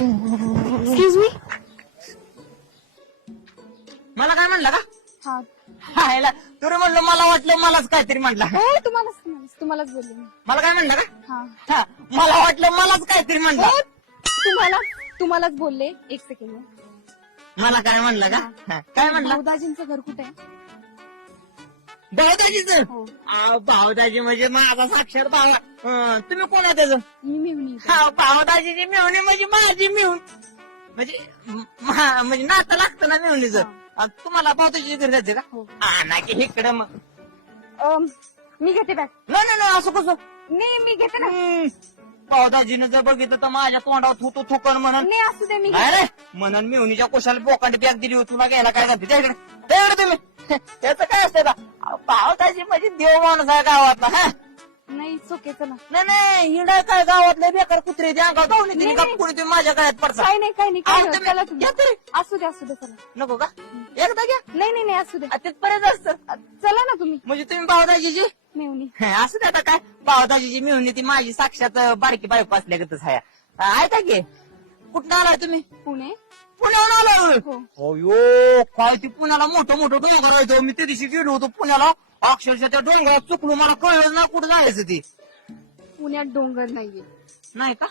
Excuse me. मला काय म्हणला का? हा हायला तुला म्हणलं, मला वाटलं मलाच काहीतरी म्हणला. हो तुम्हालाच बोलले मी. मला काय म्हणला का? हा हा, मला वाटलं मलाच काहीतरी म्हणला. हो, तुम्हालाच बोलले. एक सेकंड. मला काय म्हणला का? हा, काय म्हणला? भाऊदाजींचं घर कुठे आहे? भाऊदाजीच. हो. भाऊदाजी म्हणजे माझा साक्षर भाव. तुम्ही कोण आहे त्याचं? मी मेहुणी. हा, भाऊदाजीची मेहुणी म्हणजे माझी मेहुण. म्हणजे नातं लागतं ना मेहुणीचं. तुम्हाला भाऊदाजी घरी जायचे का? हो. नाही की इकडे मग. मी घेते बॅग. नाही असं कसं? नाही मी घेते ना. भाऊदाजीनं जर बघितलं तर माझ्या तोंडावर थुतो थुकन म्हणून. नाही असू दे मी नाही रे म्हणून मेहुणीच्या कोशाला बोकांडी बॅग दिली होती, तुला घ्यायला काय घालते त्याकडे तुम्ही. त्याचं काय असतं का? भाऊदाजी म्हणजे देव माणूस आहे गावातला. हा नाही चोके चला. नाही हिडा काय गावातले बेकार कुत्रे ते अंगावर धावून येते नाही, का? नाही. कोणी तुम्ही माझ्या गळ्यात पडता? काही नाही चला तुम्ही. या तरी. असू दे चला. नको का? एकदा घ्या. नाही असू दे. तिथपर्यंत असतं. चला ना तुम्ही. म्हणजे तुम्ही भाऊदाजीची मेहुणी. असं आता काय भाऊदाजीची मिळून ती माझी साक्षात बारकी बायको असल्यागतच आहे. ऐका की कुठं आलाय तुम्ही? पुणे. पुण्याहून आलाय. हो. अयो काय ती पुण्याला मोठं डोंगर आहे. मी त्या दिवशी गेलो होतो पुण्याला, अक्षरशः त्या डोंगरात चुकलो, मला कळलं ना कुठं जायचं ती. पुण्यात डोंगर नाहीये. नाही का?